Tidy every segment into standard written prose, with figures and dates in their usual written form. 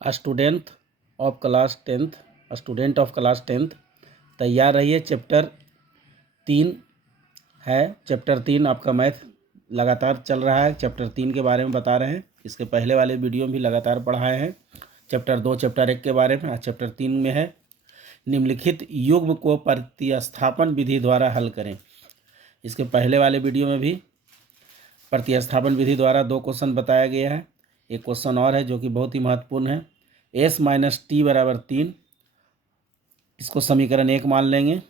Student of class 10th तैयार रहिए। Chapter 3 है। चैप्टर 3 आपका मैथ लगातार चल रहा है। चैप्टर 3 के बारे में बता रहे हैं। इसके पहले वाले वीडियो में भी लगातार पढ़ाए हैं। चैप्टर 2 चैप्टर 1 के बारे में। आज चैप्टर 3 में है निम्नलिखित युग्म को प्रतिस्थापन विधि द्वारा हल करें। इसके पहले वाले वीडियो में भी प्रतिस्थापन विधि द्वारा 2 क्वेश्चन बताया गया है। एक क्वेश्चन और है जो कि बहुत ही महत्वपूर्ण है। s माइनस टी बराबर 3, इसको समीकरण 1 मान लेंगे।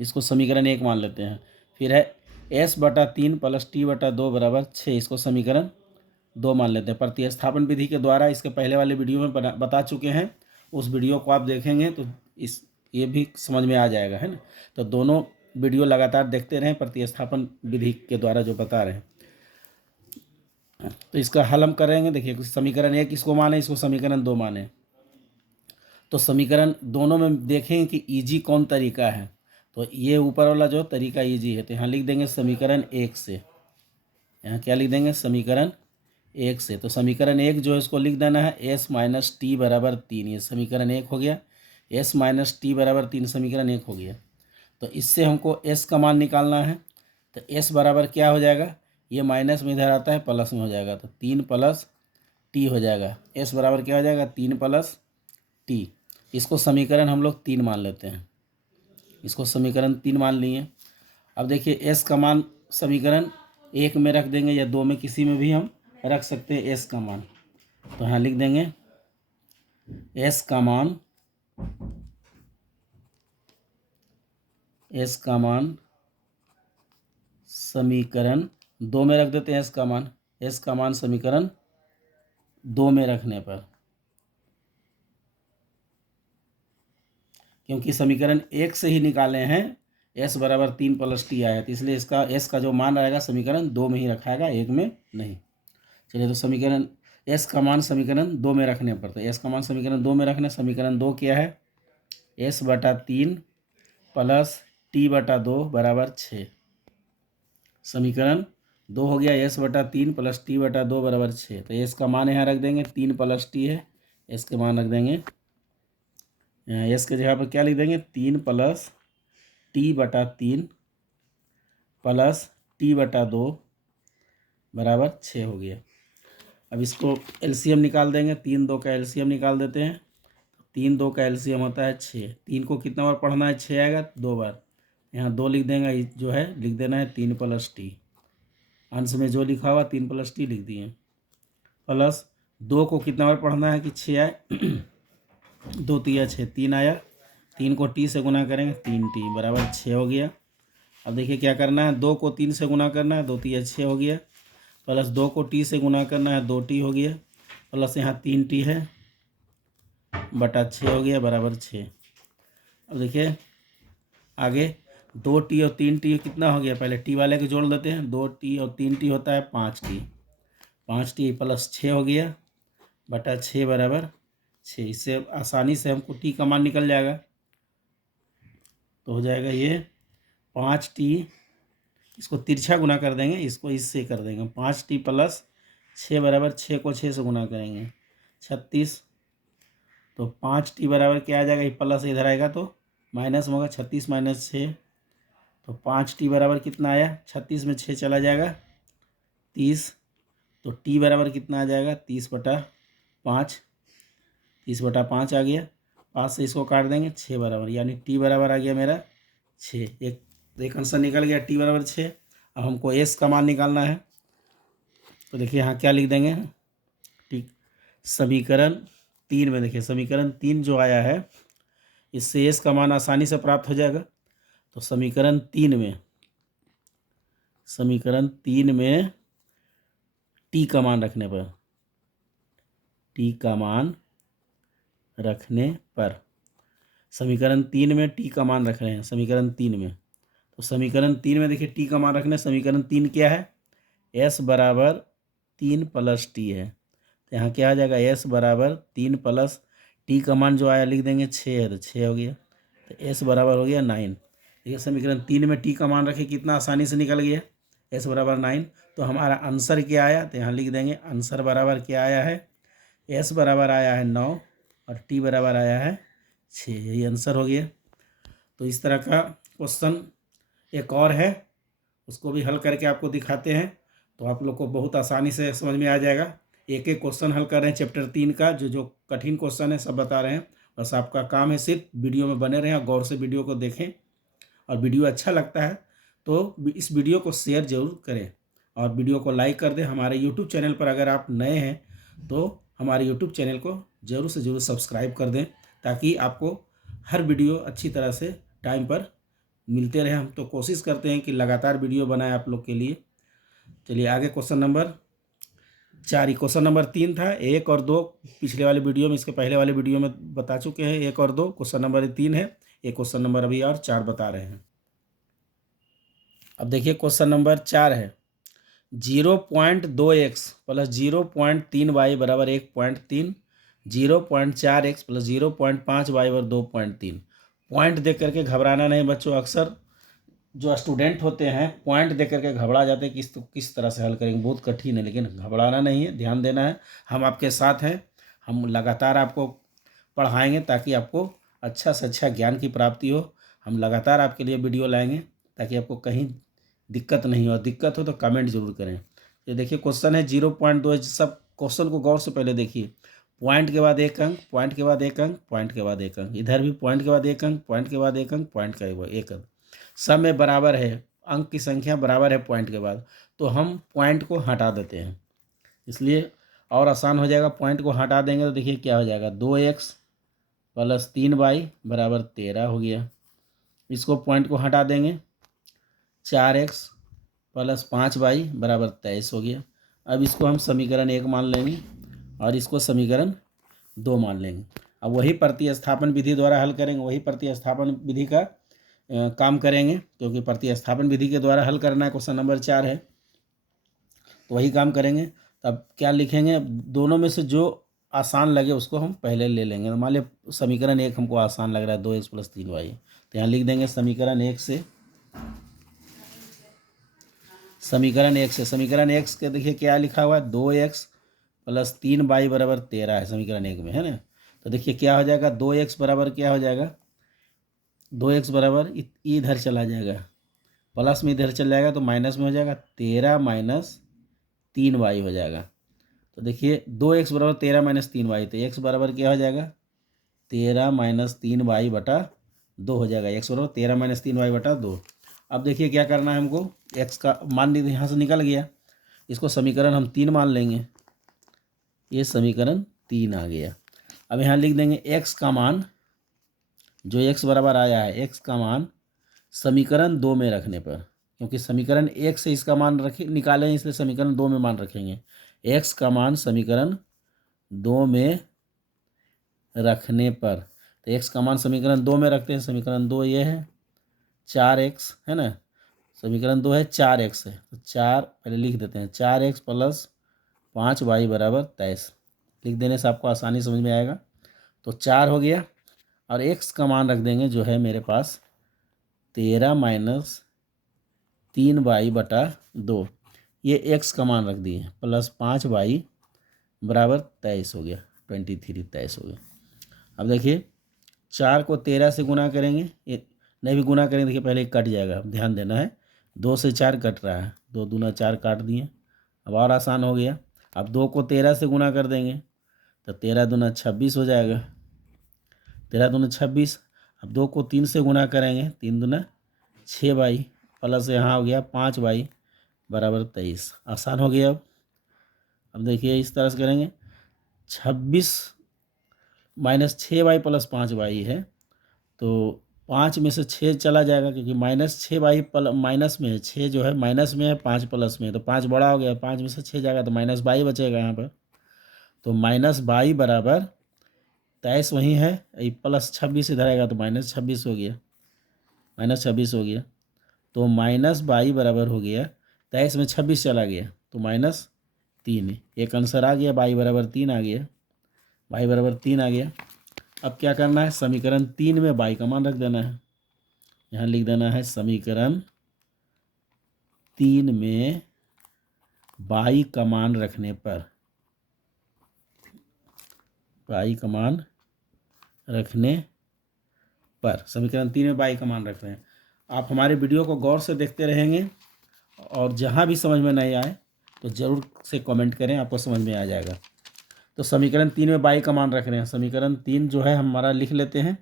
इसको समीकरण 1 मान लेते हैं। फिर है s बटा 3 प्लस टी बटा 2 बराबर 6, इसको समीकरण 2 मान लेते हैं। प्रतिस्थापन विधि के द्वारा इसके पहले वाले वीडियो में बता चुके हैं। उस वीडियो को आप देखेंगे तो ये भी समझ में आ जाएगा, है ना। तो दोनों वीडियो लगातार देखते रहें प्रतिस्थापन विधि के द्वारा जो बता रहे हैं। तो इसका हल हम करेंगे। देखिए समीकरण 1 इसको माने, इसको समीकरण 2 माने। तो समीकरण दोनों में देखेंगे कि इजी कौन तरीका है। तो ये ऊपर वाला जो तरीका इजी है, तो यहाँ लिख देंगे समीकरण 1 से। यहाँ क्या लिख देंगे? समीकरण 1 से। तो समीकरण 1 जो है इसको लिख देना है s माइनस टी बराबर 3। ये समीकरण 1 हो गया। s माइनस टी बराबर 3 समीकरण 1 हो गया। तो इससे हमको s का मान निकालना है। तो s बराबर क्या हो जाएगा? ये माइनस में इधर आता है, प्लस में हो जाएगा। तो 3 प्लस टी हो जाएगा। s बराबर क्या हो जाएगा? 3 प्लस टी। इसको समीकरण हम लोग 3 मान लेते हैं। इसको समीकरण 3 मान लिए। अब देखिए s का मान समीकरण 1 में रख देंगे या 2 में, किसी में भी हम रख सकते हैं s का मान। तो यहाँ लिख देंगे s का मान समीकरण 2 में रख देते हैं। s का मान समीकरण 2 में रखने पर, क्योंकि समीकरण 1 से ही निकाले हैं s बराबर 3 प्लस टी आया, तो इसलिए इसका s का जो मान रहेगा समीकरण 2 में ही रखाएगा, 1 में नहीं। चलिए, तो समीकरण s का मान समीकरण 2 में रखने पर, तो s का मान समीकरण 2 में रखने, समीकरण 2 क्या है? s बटा 3 प्लस टी बटा 2 बराबर 6। समीकरण 2 हो गया। s बटा 3 प्लस टी बटा 2 बराबर 6। तो s का मान यहाँ रख देंगे, 3 प्लस टी है, s के मान रख देंगे। s के जगह पर क्या लिख देंगे? 3 प्लस टी बटा 3 प्लस टी बटा 2 बराबर 6 हो गया। अब इसको एलसीएम निकाल देंगे। 3 2 का एलसीएम निकाल देते हैं। 3 2 का एलसीएम होता है 6। 3 को कितना बार पढ़ना है? 6 आएगा 2 बार। यहाँ 2 लिख देंगे, जो है लिख देना है 3 प्लस टी। अंश में जो लिखा हुआ 3 प्लस टी लिख दिए। प्लस 2 को कितना बार पढ़ना है कि 6 आए? 2 तिया 6, 3 आया। 3 को टी से गुना करेंगे, 3 टी बराबर 6 हो गया। अब देखिए क्या करना है, 2 को 3 से गुना करना है, 2 तिया 6 हो गया। प्लस 2 को टी से गुना करना है, 2 टी हो गया। प्लस यहाँ 3 टी है बटा 6 हो गया बराबर 6। अब देखिए आगे 2 टी और 3 टी कितना हो गया? पहले टी वाले को जोड़ देते हैं। 2 टी और 3 टी होता है 5 टी। 5 टी प्लस 6 हो गया बटा 6 बराबर 6। इससे आसानी से हमको टी का मान निकल जाएगा। तो हो जाएगा ये 5 टी, इसको तिरछा गुना कर देंगे, इसको इससे कर देंगे। 5 टी प्लस 6 बराबर 6 को 6 से गुना करेंगे, 36। तो 5 टी बराबर क्या आ जाएगा? ये प्लस इधर आएगा तो माइनस होगा, 36 माइनस 6। तो 5 टी बराबर कितना आया? 36 में 6 चला जाएगा 30। तो टी बराबर कितना आ जाएगा? 30 बटा 5। 30 बटा 5 आ गया। 5 से इसको काट देंगे, 6 बराबर, यानी टी बराबर आ गया मेरा 6। एक आंसर निकल गया, टी बराबर 6। अब हमको एस का मान निकालना है। तो देखिए यहाँ क्या लिख देंगे? ठीक, समीकरण 3 में देखिए समीकरण 3 जो आया है, इससे एस का मान आसानी से प्राप्त हो जाएगा। तो समीकरण 3 में टी का मान रखने पर, समीकरण 3 में टी का मान रख रहे हैं। समीकरण 3 में, तो समीकरण 3 में देखिए टी का मान रखने। समीकरण 3 क्या है? s बराबर 3 प्लस टी है। तो यहाँ क्या आ जाएगा? s बराबर 3 प्लस टी का मान जो आया लिख देंगे 6 है, तो 6 हो गया। तो s बराबर हो गया 9। देखिए समीकरण 3 में टी का मान रखे, कितना आसानी से निकल गया, s बराबर 9। तो हमारा आंसर क्या आया? तो यहाँ लिख देंगे आंसर बराबर क्या आया है? एस बराबर आया है 9 और टी बराबर आया है 6। यही आंसर हो गया। तो इस तरह का क्वेश्चन एक और है, उसको भी हल करके आपको दिखाते हैं, तो आप लोग को बहुत आसानी से समझ में आ जाएगा। एक एक क्वेश्चन हल कर रहे हैं चैप्टर 3 का, जो कठिन क्वेश्चन है सब बता रहे हैं। बस आपका काम है सिर्फ वीडियो में बने रहें और गौर से वीडियो को देखें, और वीडियो अच्छा लगता है तो इस वीडियो को शेयर ज़रूर करें और वीडियो को लाइक कर दें। हमारे यूट्यूब चैनल पर अगर आप नए हैं तो हमारे यूट्यूब चैनल को ज़रूर से ज़रूर सब्सक्राइब कर दें, ताकि आपको हर वीडियो अच्छी तरह से टाइम पर मिलते रहे। हम तो कोशिश करते हैं कि लगातार वीडियो बनाएं आप लोग के लिए। चलिए आगे क्वेश्चन नंबर 4 ही। क्वेश्चन नंबर 3 था, 1 और 2 पिछले वाले वीडियो में, इसके पहले वाले वीडियो में बता चुके हैं 1 और 2। क्वेश्चन नंबर 3 है, एक क्वेश्चन नंबर अभी और 4 बता रहे हैं। अब देखिए क्वेश्चन नंबर 4 है, 0.2x प्लस 0.3y बराबर 1.3, 0.4x प्लस 0.5y बराबर 2.3। पॉइंट देख करके घबराना नहीं बच्चों। अक्सर जो स्टूडेंट होते हैं पॉइंट देख करके घबरा जाते हैं कि किस तरह से हल करेंगे, बहुत कठिन है, लेकिन घबराना नहीं है, ध्यान देना है। हम आपके साथ हैं, हम लगातार आपको पढ़ाएंगे ताकि आपको अच्छा से अच्छा ज्ञान की प्राप्ति हो। हम लगातार आपके लिए वीडियो लाएंगे ताकि आपको कहीं दिक्कत नहीं हो। दिक्कत हो तो कमेंट जरूर करें। ये देखिए क्वेश्चन है 0.2। सब क्वेश्चन को गौर से पहले देखिए। पॉइंट के बाद 1 अंक, पॉइंट के बाद 1 अंक, पॉइंट के बाद 1 अंक, इधर भी पॉइंट के बाद 1 अंक, पॉइंट के बाद 1 अंक, पॉइंट का 1 अंक, सब में बराबर है, अंक की संख्या बराबर है पॉइंट के बाद, तो हम पॉइंट को हटा देते हैं, इसलिए और आसान हो जाएगा। पॉइंट को हटा देंगे तो देखिए क्या हो जाएगा, 2x प्लस 3y बराबर 13 हो गया। इसको पॉइंट को हटा देंगे, 4x प्लस 5y बराबर 23 हो गया। अब इसको हम समीकरण 1 मान लेंगे और इसको समीकरण 2 मान लेंगे। अब वही प्रतिस्थापन विधि द्वारा हल करेंगे, वही प्रतिस्थापन विधि का काम करेंगे, क्योंकि प्रतिस्थापन विधि के द्वारा हल करना है। क्वेश्चन नंबर 4 है तो वही काम करेंगे। तब क्या लिखेंगे, दोनों में से जो आसान लगे उसको हम पहले ले लेंगे। मान लिया समीकरण 1 हमको आसान लग रहा है, 2x प्लस 3y, तो यहाँ लिख देंगे समीकरण 1 से, समीकरण 1 के देखिए क्या लिखा हुआ है, 2x प्लस 3y बराबर 13 है समीकरण 1 में, है ना। तो देखिए क्या हो जाएगा, 2x बराबर क्या हो जाएगा, 2x बराबर इधर चला जाएगा, प्लस में इधर चल जाएगा तो माइनस में हो जाएगा, 13 माइनस 3y हो जाएगा। तो देखिए 2x बराबर 13 माइनस 3y, तो x बराबर क्या हो जाएगा, 13 माइनस 3y बटा 2 हो जाएगा। x बराबर 13 माइनस 3y बटा 2। अब देखिए क्या करना है हमको, x का मान यहाँ से निकल गया, इसको समीकरण हम 3 मान लेंगे, ये समीकरण 3 आ गया। अब यहाँ लिख देंगे x का मान, जो x बराबर आया है, x का मान समीकरण 2 में रखने पर, क्योंकि समीकरण 1 से इसका मान निकालें, इसलिए समीकरण 2 में मान रखेंगे। x का मान समीकरण 2 में रखने पर, तो x का मान समीकरण 2 में रखते हैं। समीकरण 2 ये है 4x, है ना, समीकरण 2 है 4x है, तो 4 पहले लिख देते हैं, 4x प्लस 5y बराबर 23 लिख देने से आपको आसानी समझ में आएगा। तो 4 हो गया और x का मान रख देंगे जो है मेरे पास 13 माइनस 3y बटा 2, ये x का मान रख दिए, प्लस 5y बराबर 23 हो गया, 23 हो गया। अब देखिए 4 को 13 से गुना करेंगे, ये नहीं भी गुना करेंगे देखिए पहले कट जाएगा, ध्यान देना है, 2 से 4 कट रहा है, 2 दूना 4 काट दिए। अब और आसान हो गया, अब 2 को 13 से गुना कर देंगे तो 13 दूना 26 हो जाएगा, 13 दूना 26। अब 2 को 3 से गुना करेंगे, 3 दूना 6y प्लस यहाँ हो गया 5y बराबर 23, आसान हो गया। अब देखिए इस तरह से करेंगे, 26 माइनस 6y प्लस 5y है, तो 5 में से 6 चला जाएगा, क्योंकि माइनस 6y माइनस में है, 6 जो है माइनस में है, 5 प्लस में है, तो 5 बड़ा हो गया, 5 में से 6 जाएगा तो माइनस 22 बचेगा यहाँ पर, तो माइनस 22 बराबर 23 वहीं है, प्लस 26 इधर आएगा तो माइनस 26 हो गया, माइनस 26 हो गया, तो माइनस 22 बराबर हो गया, 23 में 26 चला गया तो माइनस 3, एक आंसर आ गया, 22 बराबर 3 आ गया, 22 बराबर 3 आ गया। अब क्या करना है, समीकरण 3 में y का मान रख देना है, यहाँ लिख देना है समीकरण 3 में y का मान रखने पर, बाई का मान रखने पर, समीकरण 3 में बाई का मान रख रहे हैं। आप हमारे वीडियो को गौर से देखते रहेंगे और जहाँ भी समझ में नहीं आए तो ज़रूर से कमेंट करें, आपको समझ में आ जाएगा। तो समीकरण 3 में बाई का मान रख रहे हैं। समीकरण 3 जो है हमारा लिख लेते हैं।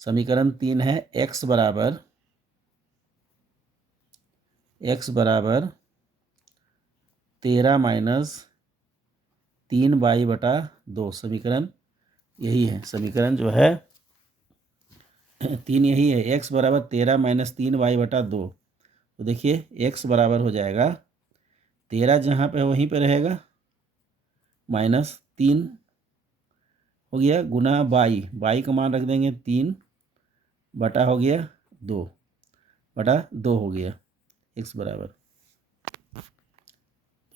समीकरण 3 है x बराबर 13 माइनस 3y/2। समीकरण यही है, समीकरण जो है 3 यही है, x बराबर 13 माइनस 3y/2। तो देखिए x बराबर हो जाएगा 13 जहाँ पे वहीं पे रहेगा, माइनस 3 हो गया, गुना बाई का मान रख देंगे 3 बटा हो गया 2 हो गया x बराबर।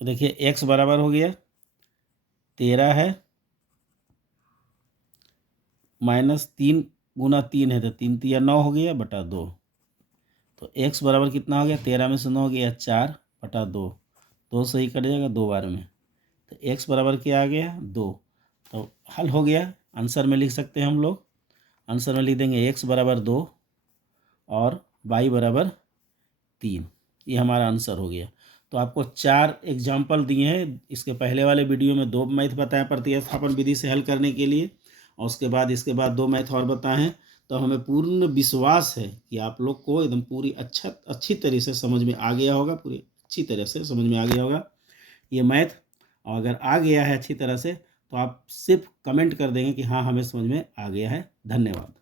तो देखिए x बराबर हो गया 13 है, माइनस 3 गुना 3 है तो 3 3 9 हो गया बटा 2। तो x बराबर कितना हो गया, 13 में से 9 हो गया 4/2, 2 से ही कट जाएगा 2 बार में। तो x बराबर क्या आ गया 2। तो हल हो गया, आंसर में लिख सकते हैं हम लोग। आंसर में लिख देंगे x बराबर 2 और y बराबर 3। ये हमारा आंसर हो गया। तो आपको 4 एग्जाम्पल दिए हैं। इसके पहले वाले वीडियो में 2 मैथ बताया प्रतिस्थापन विधि से हल करने के लिए, और उसके बाद इसके बाद 2 मैथ और बताए हैं। तो हमें पूर्ण विश्वास है कि आप लोग को एकदम पूरी अच्छी तरह से समझ में आ गया होगा, पूरी अच्छी तरह से समझ में आ गया होगा ये मैथ। और अगर आ गया है अच्छी तरह से तो आप सिर्फ कमेंट कर देंगे कि हाँ हमें समझ में आ गया है। धन्यवाद।